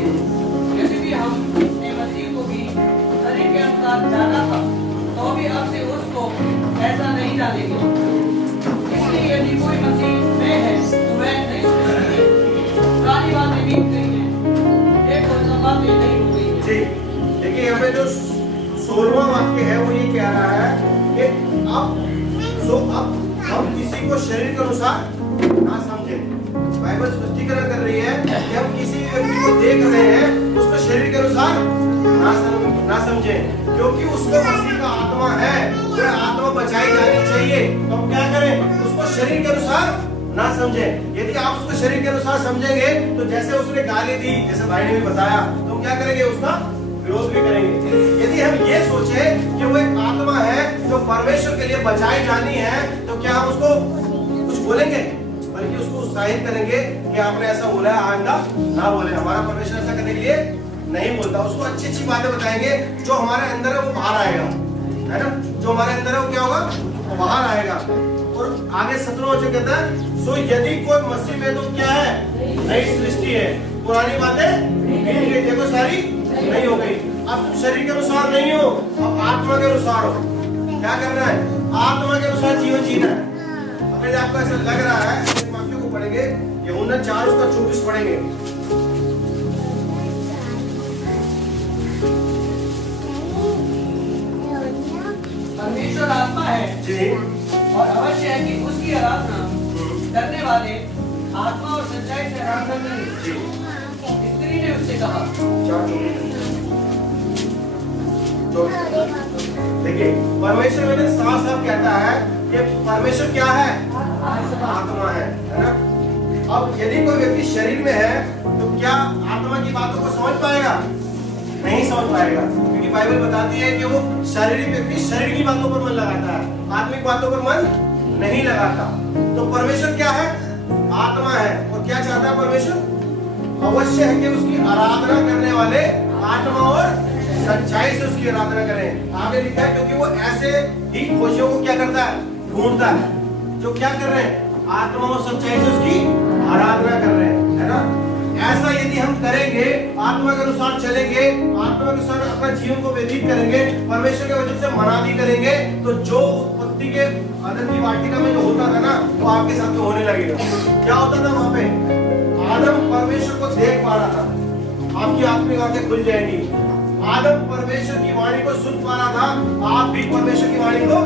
जानेंगे। इसलिए यदि कोई मसीह में है तो वह नई सृष्टि है, पुरानी बातें बीत गई हैं, देखो सब बातें नई हो गई हैं। जी देखिए यहाँ पे जो 16वां वाक्य है वो ये कह रहा है कि अब हम किसी को शरीर के अनुसार ना समझें। बाइबल स्पष्टीकरण कर रही है कि हम किसी व्यक्ति को देख रहे हैं उसको शरीर के अनुसार ना समझें, क्योंकि उसमें मसीह का आत्मा है, वह आत्मा बचाई जानी चाहिए। तो हम क्या करें? उसको शरीर के अनुसार ना समझें। यदि आप उसको शरीर के अनुसार समझेंगे तो जैसे उसने गाली दी, जैसे भाई ने भी बताया, तो हम क्या करेंगे? उसका विरोध भी करेंगे। यदि हम ये सोचे कि वो एक आत्मा है जो परमेश्वर के लिए बचाई जानी है, तो क्या हम उसको कुछ बोलेंगे? बल्कि उसको उत्साहित करेंगे कि आपने ऐसा बोला है, आइंदा ना बोले। हमारा परमेश्वर ऐसा करने के लिए नहीं बोलता। उसको अच्छी अच्छी बातें बताएंगे, जो हमारे अंदर है वो बाहर आएगा, है ना? जो हमारे अंदर है वो क्या होगा? वो बाहर आएगा। और आगे 17वां वचन कहता है, सो यदि कोई मसीह में तो क्या है? नई सृष्टि है, पुरानी बातें बीत गई, देखो सारी नहीं हो गई। अब तुम शरीर के अनुसार नहीं हो, अब आत्मा के अनुसार हो। क्या करना है? आत्मा के अनुसार जीवन जीना है। अगर आपको ऐसा लग रहा है, इस वाक्य को पढ़ेंगे, यूहन्ना 4:24 पढ़ेंगे। परमेश्वर आत्मा है जी और अवश्य है कि उसकी आराधना करने वाले आत्मा और सच्चाई से आराधना करें। जी स्त्री ने उससे कहा, 4:24 देखिए, परमेश्वर में साफ साफ कहता है कि परमेश्वर क्या है? आत्मा है ना? अब यदि कोई व्यक्ति शरीर में है तो क्या आत्मा की बातों को समझ पाएगा? नहीं समझ पाएगा, क्योंकि बाइबल बताती है कि वो शारीरिक व्यक्ति शरीर की बातों पर मन लगाता है, आत्मिक बातों पर मन नहीं लगाता। तो परमेश्वर क्या है? आत्मा है। और क्या चाहता है परमेश्वर? अवश्य है कि उसकी आराधना करने वाले आत्मा और सच्चाई से उसकी आराधना करें। आगे लिखा है, क्योंकि वो ऐसे ही खोजियों को क्या करता है? ढूंढता है, जो क्या कर रहे हैं? आत्मा और सच्चाई से उसकी आराधना कर रहे हैं, है ना? ऐसा यदि हम करेंगे, आत्मा के अनुसार चलेंगे, आत्मा के अनुसार अपना जीवन को व्यतीत करेंगे, परमेश्वर के वचन से मनादी करेंगे, तो जो उत्पत्ति के अदन की वाटिका में जो होता था ना, वो आपके साथ में होने लगेगा। क्या होता था वहां पे? आदम परमेश्वर को देख पा रहा था, आपकी आत्मिक आंखें खुल जाएंगी। आदम परमेश्वर की वाणी को सुन पा रहा था, आप भी परमेश्वर की वाणी को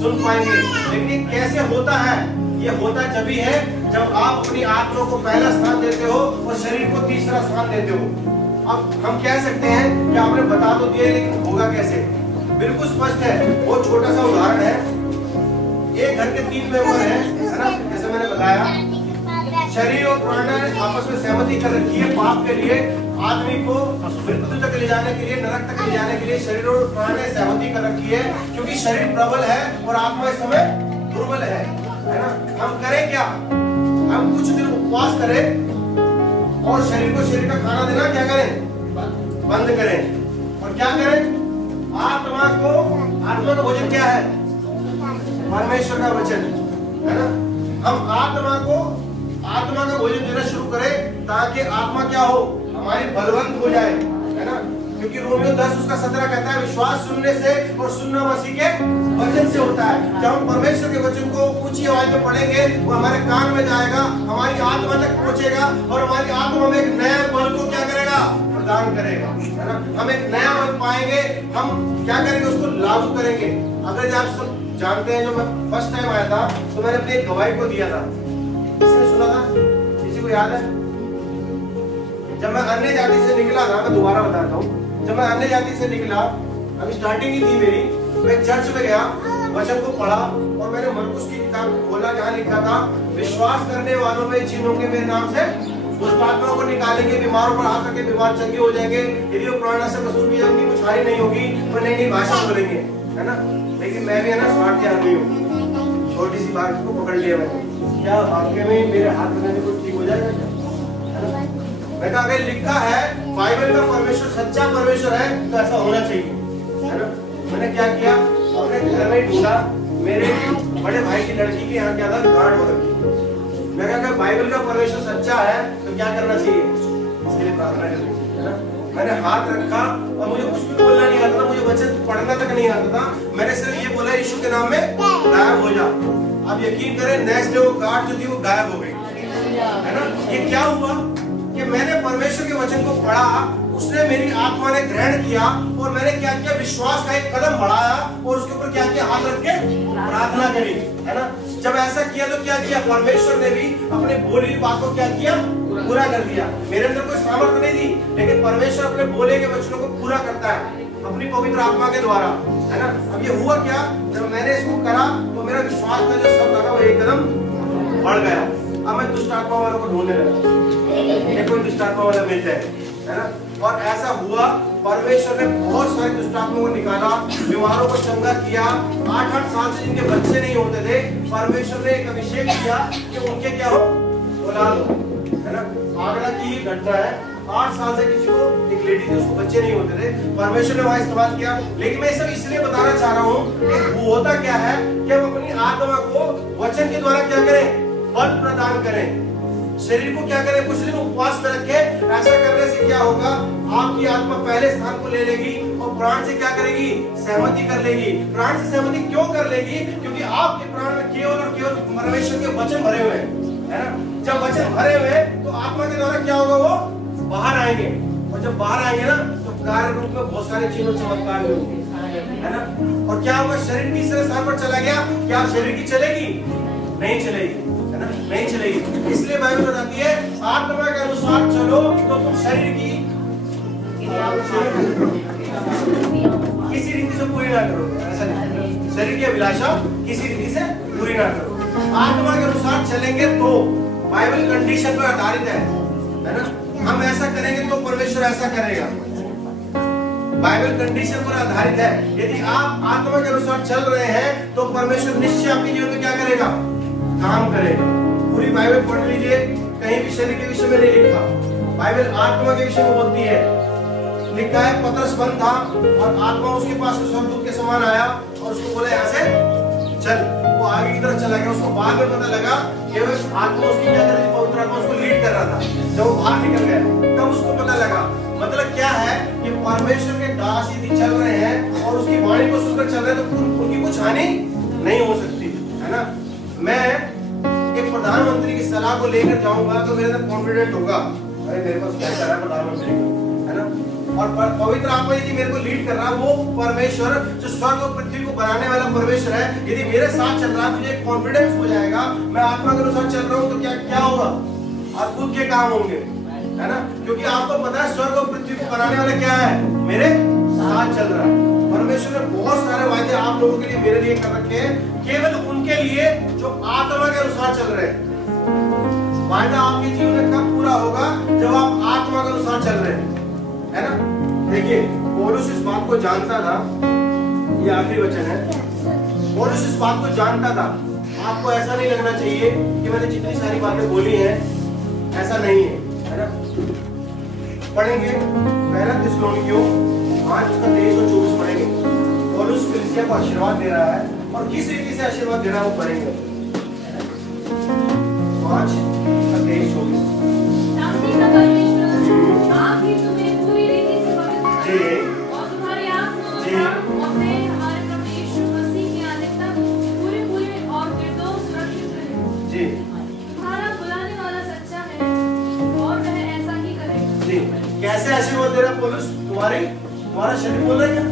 सुन पाएंगे। लेकिन कैसे होता है? ये होता जब भी है जब आप अपनी आत्मा को पहला स्थान देते हो और शरीर को तीसरा स्थान देते हो। अब हम कह सकते हैं कि आपने बता तो दिया, लेकिन होगा कैसे? बिल्कुल स्पष्ट है। वो छोटा सा उदाहरण है, एक घर के 3 मेंबर हैं, है ना? जैसे मैंने बताया, शरीर और प्राण ने आपस में सहमति कर रखी है पाप के लिए, आदमी को मृत्यु तक ले जाने के लिए, नरक तक ले जाने के लिए शरीर और प्राण ने सहमति कर रखी है, क्योंकि शरीर प्रबल है और आत्मा इस समय दुर्बल है ना? हम करें क्या? हम कुछ दिन उपवास करें और शरीर को शरीर का खाना देना क्या करें? बंद करें। और क्या करें? आत्मा का भोजन क्या है? परमेश्वर का वचन, है ना? हम आत्मा का भोजन देना शुरू करें, ताकि आत्मा क्या हो? हमारी बलवंत हो जाए, है ना? क्योंकि रोमियो 10:17 कहता है, विश्वास सुनने से और सुनना मसीह के वचन से होता है। जब हम परमेश्वर के वचन को ऊंची आवाज में पढ़ेंगे, वो हमारे कान में जाएगा, हमारी आत्मा तक पहुंचेगा और हमारी आत्मा में एक नया बल को क्या करेगा? प्रदान करेगा, है ना? हम एक नया बल पाएंगे, हम क्या करेंगे? उसको लागू करेंगे। अगर आप सब जानते हैं, जो मैं फर्स्ट टाइम आया था तो मैंने अपनी एक गवाही को दिया था, किसने सुना था? किसी को याद है? जब मैं अन्य जाति से निकला था, मैं दोबारा बताता हूँ, जब मैं अन्य जाति से निकला, अभी स्टार्टिंग ही थी मेरी, मैं चर्च में गया, वचन को पढ़ा और मैंने मरकुस की किताब खोला, जहाँ लिखा था, विश्वास करने वालों में जिन होंगे मेरे नाम से दुष्ट आत्माओं को निकालेंगे, बीमारों पर हाथ रखेंगे, बीमार चंगे हो जाएंगे, यदि वो प्राण से वसूल भी जाएंगे, कुछ हानि नहीं होगी, और नई नई भाषा बोलेंगे, है ना? लेकिन मैं भी है ना स्वार्थी आदमी हूँ, छोटी सी बात को पकड़ लिया मैंने, क्या वाकई में मेरे हाथ लगाने को ठीक हो जाएगा क्या? मैं कहा, अगर लिखा है बाइबल का परमेश्वर सच्चा परमेश्वर है तो ऐसा होना चाहिए, है ना? मैंने क्या किया? अपने घर में ढूंढा, मेरे बड़े भाई की लड़की के यहाँ क्या था? गार्ड हो रखी। मैं कहा, अगर बाइबल का परमेश्वर सच्चा है तो क्या करना चाहिए? इसके लिए प्रार्थना करनी चाहिए, है ना? मैंने हाथ रखा और मुझे कुछ भी बोलना नहीं आता था, मुझे मुझे वचन पढ़ना तक नहीं आता था, मैंने सिर्फ ये बोला यीशु के नाम में गायब हो जा। अब यकीन करें नेक्स्ट डे वो गांठ जो थी वो गायब हो गई, है ना। ये क्या हुआ कि मैंने परमेश्वर के वचन को पढ़ा, उसने मेरी आत्मा ने ग्रहण किया और मैंने क्या किया, विश्वास का एक कदम बढ़ाया और उसके ऊपर क्या किया, हाथ रख के प्रार्थना करी, है ना। जब ऐसा किया तो क्या किया, परमेश्वर ने भी अपने बोली हुई बात को क्या किया, पूरा कर दिया। मेरे अंदर कोई सामर्थ्य नहीं थी, लेकिन परमेश्वर अपने बोले के वचनों को पूरा करता है अपनी पवित्र आत्मा के द्वारा, है ना। अब ये हुआ क्या, जब मैंने इसको करा तो मेरा विश्वास का जो शब्द था वो एक कदम बढ़ गया। अब मैं दुष्ट आत्मा वालों को ढूंढने लगा, कोई दुष्ट आत्मा वाला मिल जाए, है ना। और ऐसा हुआ, परमेश्वर ने बहुत सारे दुष्ट आत्माओं को निकाला, बीमारों को चंगा किया। 8-8 साल से जिनके बच्चे नहीं होते थे, परमेश्वर ने एक अभिषेक किया कि उनके क्या हो, औलाद हो, है ना। आगरा की ये घटना है, 8 साल से किसी को, एक लेडी थी उसको बच्चे नहीं होते थे, परमेश्वर ने वहां इस्तेमाल किया। लेकिन मैं सब इसलिए बताना चाह रहा हूँ कि वो होता क्या है कि हम अपनी आत्मा को वचन के द्वारा क्या करें, बल प्रदान करें। शरीर को क्या करें, कुछ दिन उपवास में रखे। ऐसा करने से क्या होगा, आपकी आत्मा पहले स्थान को ले लेगी और प्राण से क्या करेगी, सहमति कर लेगी। प्राण से सहमति क्यों कर लेगी, क्योंकि आपके प्राण में केवल और केवल परमेश्वर के वचन भरे हुए हैं, है ना। जब वचन भरे हुए तो आत्मा के द्वारा क्या होगा, वो बाहर आएंगे, और जब बाहर आएंगे ना तो कार्य रूप में बहुत सारे चिन्ह चमत्कार होंगे, है ना। और क्या होगा, शरीर तीसरे स्थान पर चला गया, क्या शरीर की चलेगी, नहीं चलेगी, है ना, नहीं चलेगी। इसलिए बाइबल बताती है आत्मा के अनुसार चलो तो तुम शरीर की किसी रीति से पूरी ना करो, ऐसा नहीं, शरीर की अभिलाषा किसी रीति से पूरी ना करो। आत्मा के अनुसार चलेंगे तो बाइबल कंडीशन पर आधारित है ना। हम ऐसा करेंगे तो परमेश्वर ऐसा करेगा, बाइबल कंडीशन पर आधारित है। यदि आप आत्मा के अनुसार चल रहे हैं तो परमेश्वर निश्चय आपके जीवन में क्या करेगा, काम करेगा। पूरी बाइबल पढ़ लीजिए, कहीं भी शरीर के विषय में नहीं लिखा, बाइबल आत्मा के विषय में बोलती है। लिखा है पतरस बंद था और आत्मा उसके पास स्वर्गदूत के समान आया और उसको बोला यहाँ से चल, वो आगे की तरफ चला गया। उसको बाद में पता लगा कि आत्मा उसकी क्या कर रही थी, पवित्र आत्मा उसको लीड कर रहा था। जब वो बाहर निकल गया तब उसको पता लगा। मतलब क्या है कि परमेश्वर के दास यदि चल रहे हैं और उसकी वाणी को सुनकर चल रहे हैं तो उनकी कुछ हानि नहीं हो सकती, है ना। मैं एक प्रधानमंत्री की सलाह को लेकर जाऊंगा तो मेरे अंदर कॉन्फिडेंट होगा, अरे मेरे पास क्या कर रहा है प्रधानमंत्री का, है ना। और पवित्र आत्मा यदि मेरे को लीड कर रहा है, वो परमेश्वर जो स्वर्ग और पृथ्वी को बनाने वाला परमेश्वर है, यदि मेरे साथ चल रहा है, मुझे कॉन्फिडेंस हो जाएगा, मैं आत्मा के अनुसार चल रहा हूँ तो क्या क्या होगा, अद्भुत के काम होंगे, है ना। क्योंकि आपको पता है स्वर्ग और पृथ्वी को बनाने वाला क्या है, मेरे साथ चल रहा है। परमेश्वर ने बहुत सारे वायदे आप लोगों के लिए, मेरे लिए कर रखे हैं, केवल उनके लिए जो आत्मा के अनुसार चल रहे हैं। वायदा आपके जीवन में कब पूरा होगा, जब आप आत्मा के अनुसार चल रहे हैं, है ना। देखिए पौलुस इस बात को जानता था, ये आखिरी वचन है, पौलुस इस बात को जानता था। आपको ऐसा नहीं लगना चाहिए कि मैंने जितनी सारी बातें बोली हैं ऐसा नहीं है ना। पढ़ेंगे पहला थिस्सलुनीकियों 5 उसका 23 और 24 पढ़ेंगे। पौलुस कलीसिया को आशीर्वाद दे रहा है और किस रीति से आशीर्वाद दे रहा है वो पढ़ेंगे। 5 का 23-24 आप ही तुम्हें पूरी रीति से पवित्र करे और तुम्हारी आत्मा अपने हमारे प्रभु यीशु मसीह की आने तक पूरे और निर्दोष सुरक्षित रहे जी। तुम्हारा बुलाने वाला सच्चा है और वह ऐसा ही करेगा जी। कैसे आशीर्वाद दे रहा है पौलुस, तुम्हारा शरीर बोल रहा है क्या,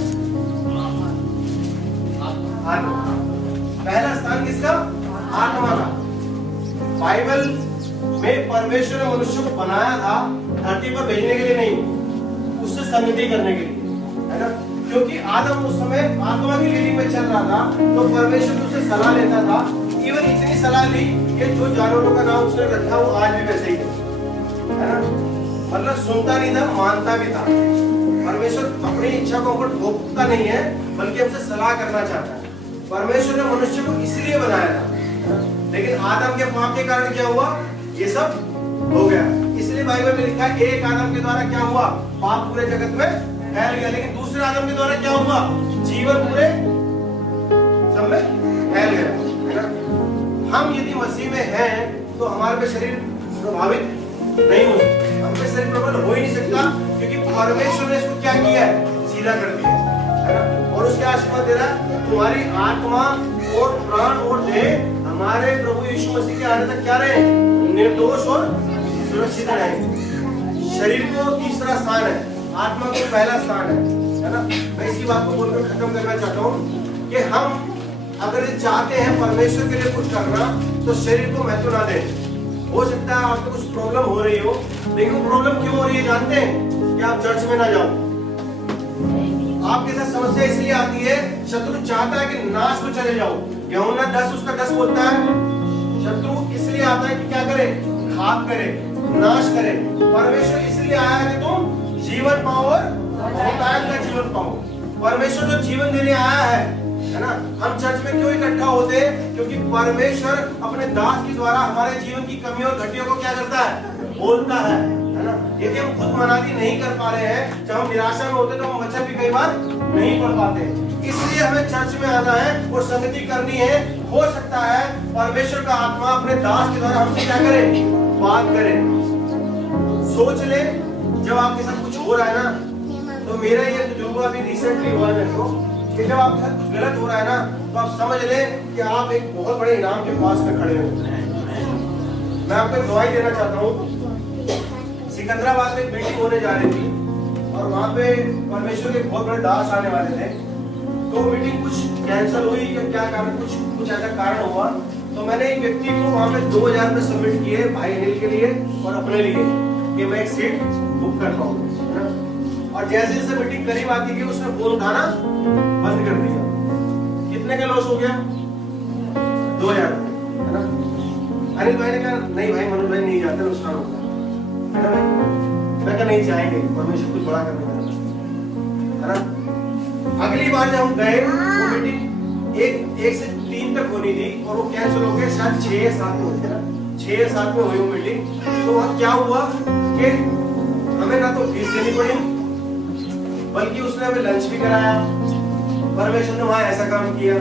आत्मा। पहला स्थान किसका, आत्मा का। बाइबल में परमेश्वर ने मनुष्य को बनाया था धरती पर भेजने के लिए नहीं, उससे संगति करने के लिए, है ना। क्योंकि आदम उस समय आत्मा की लीडिंग में चल रहा था तो परमेश्वर उससे सलाह लेता था। इवन इतनी सलाह ली कि जो जानवरों का नाम उसने रखा वो आज भी वैसे ही है ना। मतलब सुनता नहीं था, मानता भी था। परमेश्वर अपनी इच्छा को ऊपर थोपता नहीं है, बल्कि हमसे सलाह करना चाहता है। परमेश्वर ने मनुष्य को इसलिए बनाया था, लेकिन आदम के पाप के कारण क्या हुआ, ये सब हो गया। इसलिए बाइबल में लिखा है एक आदम के द्वारा क्या हुआ, पाप पूरे जगत में फैल गया। लेकिन दूसरे आदम के द्वारा क्या हुआ, जीवन पूरे सब में फैल गया। हम यदि मसीह में हैं तो हमारे पे शरीर प्रभावित नहीं हो सकता, हम पे शरीर प्रबल हो ही नहीं सकता, क्योंकि परमेश्वर ने इसको क्या किया है, सीधा कर दिया है है ना, और उसके आशीर्वाद दे रहा है तुम्हारी आत्मा और प्राण और देह हमारे प्रभु यीशु मसीह के आने तक क्या रहे, निर्दोष और सुरक्षित रहे। शरीर को तीसरा स्थान है, आत्मा को पहला स्थान है ना। मैं इसी बात को बोलकर खत्म करना चाहता हूँ कि हम अगर चाहते हैं परमेश्वर के लिए कुछ करना तो शरीर को महत्व ना दें। हो सकता है आपको कुछ प्रॉब्लम हो रही हो, लेकिन वो प्रॉब्लम क्यों हो रही है जानते हैं कि आप चर्च में ना जाओ। आपके साथ समस्या इसलिए आती है, शत्रु चाहता है कि नाश को चले जाओ। यूहन्ना 10 उसका 10 बोलता है, शत्रु इसलिए आता है कि क्या करे, घात करे, नाश करे। परमेश्वर इसलिए आया है कि तुम जीवन पाओ और बहुतायत का जीवन पाओ। परमेश्वर जो जीवन देने आया है ना। हम चर्च में क्यों इकट्ठा होते हैं? क्योंकि परमेश्वर अपने दास के द्वारा हमारे जीवन की कमियों और घटियों को क्या करता है, बोलता है ना। यदि हम खुद मनादी नहीं कर पा रहे हैं, जब हम निराशा में होते हैं तो हम वचन भी कई बार नहीं पढ़ पाते। इसलिए हमें चर्च में आना है और संगति करनी है। हो सकता है परमेश्वर का आत्मा अपने दास के द्वारा हमसे क्या करे, बात करे। सोच ले, जब आपके साथ कुछ हो रहा है ना, तो मेरा ये तजुर्बा अभी रिसेंटली हुआ मेरे को कि जब आपके साथ कुछ गलत हो रहा है ना, तो आप समझ लें कि आप एक बहुत बड़े इनाम के पास में खड़े हो। मैं आपको एक गवाही देना चाहता हूँ। सिकंदराबाद में एक मीटिंग होने जा रही थी और वहाँ पे परमेश्वर के बहुत बड़े दास आने वाले थे। तो मीटिंग कुछ कैंसिल हुई या क्या कारण, कुछ ऐसा कारण हुआ। तो मैंने एक व्यक्ति को वहाँ पे 2000 रुपए सबमिट किए, भाई अनिल के लिए और अपने लिए, कि मैं एक सीट बुक कर पाऊँ। और जैसे जैसे मीटिंग करीब आती गई, उसने फोन उठाना बंद कर दिया। कितने का लॉस हो गया? 2000, है ना। अनिल भाई ने कहा नहीं भाई, मनोज भाई नहीं जाते, नुकसान होगा, है ना भाई। मैं कहा नहीं जाएंगे, परमेश्वर कुछ बड़ा करने वाला है ना। अगली बार जब हम गए, वो मीटिंग 1 से 3 तक होनी थी और वो कैंसिल हो गया, शायद 6 या 7 में हुई थी ना, 6 या 7 में हुई वो मीटिंग। तो वहाँ क्या हुआ कि हमें ना तो फीस देनी पड़ी, बल्कि उसने हमें लंच भी कराया। परमेश्वर ने वहाँ ऐसा काम किया।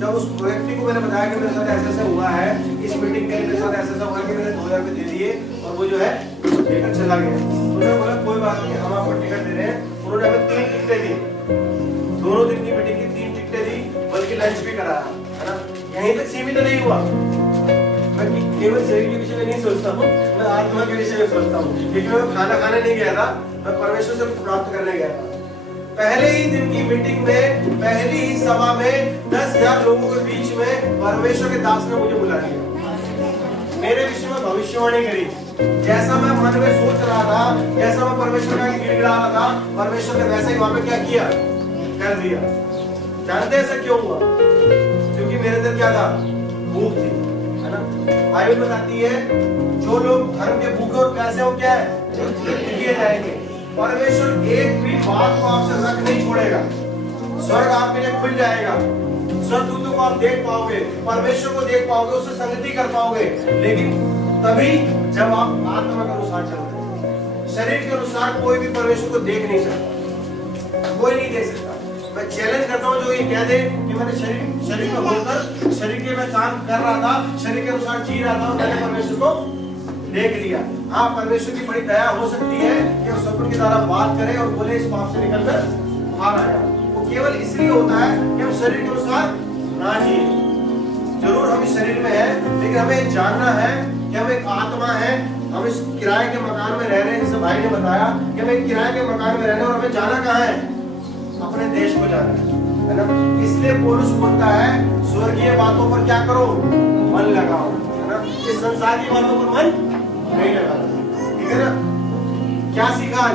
जब उस व्यक्ति को मैंने बताया कि मेरे साथ ऐसा ऐसा हुआ है, इस मीटिंग के लिए मेरे साथ ऐसा ऐसा हुआ कि मैंने 2000 रुपए दे दिए और वो जो है लेकर चला गया। उन्होंने बोला कोई बात नहीं, हम आपको टिकट दे रहे हैं। उन्होंने हमें 3 टिकटें दी, दोनों दिन की मीटिंग की 3 टिकटें दी, बल्कि लंच भी कराया, है ना। यहीं तक सीमित नहीं हुआ। मैं केवल शरीर के विषय में नहीं सोचता हूँ, मैं आत्मा के विषय में सोचता हूँ। क्योंकि मैं खाना खाने नहीं गया था, मैं परमेश्वर से कुछ प्राप्त करने गया था। पहले ही दिन की मीटिंग में, पहली ही सभा में 10,000 लोगों के बीच में परमेश्वर के दास ने मुझे बुला लिया। मेरे विषय में भविष्यवाणी करी। जैसा मैं मन में सोच रहा था, जैसा मैं परमेश्वर का गिड़गिड़ा रहा था, परमेश्वर ने वैसा ही वहां पे क्या किया, कर दिया। जानते हैं ऐसा क्यों हुआ? क्योंकि मेरे अंदर क्या था, भूख थी, है ना। बाइबल बताती है जो लोग धर्म के भूखे और प्यासे हो क्या है, किए जाएंगे। परमेश्वर एक भी बात को आपसे रख नहीं छोड़ेगा। स्वर्ग आपके लिए खुल जाएगा, स्वर्गदूतों को आप देख पाओगे, परमेश्वर को देख पाओगे, उससे संगति कर पाओगे। लेकिन तभी जब आप आत्मा के अनुसार चलते हैं। शरीर के अनुसार कोई भी परमेश्वर को देख नहीं सकता, कोई नहीं देख सकता। मैं चैलेंज करता हूँ जो ये कह दे कि मैंने शरीर में होकर शरीर के मैं काम कर रहा था, शरीर के अनुसार जी रहा था और मैंने परमेश्वर को देख लिया। हाँ, परमेश्वर की बड़ी दया हो सकती है कि उस स्वप्न के द्वारा बात करें और बोले इस पाप से निकलकर बाहर आया। वो केवल इसलिए होता है कि हम शरीर के अनुसार ना जिए। जरूर हम इस शरीर में है, लेकिन हमें जानना है कि हम एक आत्मा है। हम इस किराए के मकान में रह रहे हैं, जैसे भाई ने बताया कि हम एक किराए के मकान में रहने और हमें जाना कहाँ है, अपने देश को जाना है ना। इसलिए पौलुस बोलता है स्वर्गीय बातों पर क्या करो, मन लगाओ, है ना। इस संसार की बातों पर मन नहीं लगाना, ठीक है ना। क्या सीखा?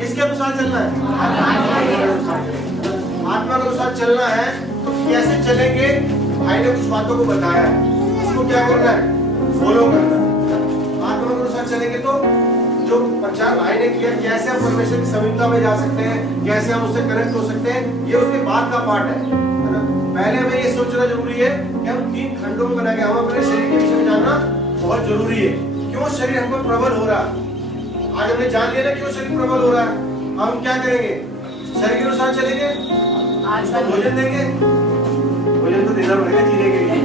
किसके अनुसार चलना है? आत्मा के अनुसार चलना है। तो कैसे चलेंगे? भाई ने कुछ बातों को बताया है, उसको क्या करना है, फॉलो करना है। आत्मा के अनुसार चलेंगे तो जो प्रचार भाई ने किया, कैसे हम परमेश्वर की समीपता में जा सकते हैं, कैसे हम उससे कनेक्ट हो सकते हैं, ये उसके बाद का पार्ट है ना। पहले हमें ये सोचना जरूरी है कि हम 3 खंडों में बना के हम अपने शरीर के विषय में जानना बहुत जरूरी है। क्यों शरीर हमको प्रबल हो रहा है? आज हमने जान लिया ना क्यों शरीर प्रबल हो रहा है। हम क्या करेंगे? शरीर के अनुसार चलेंगे, भोजन देंगे, भोजन तो देना पड़ेगा जीने के लिए।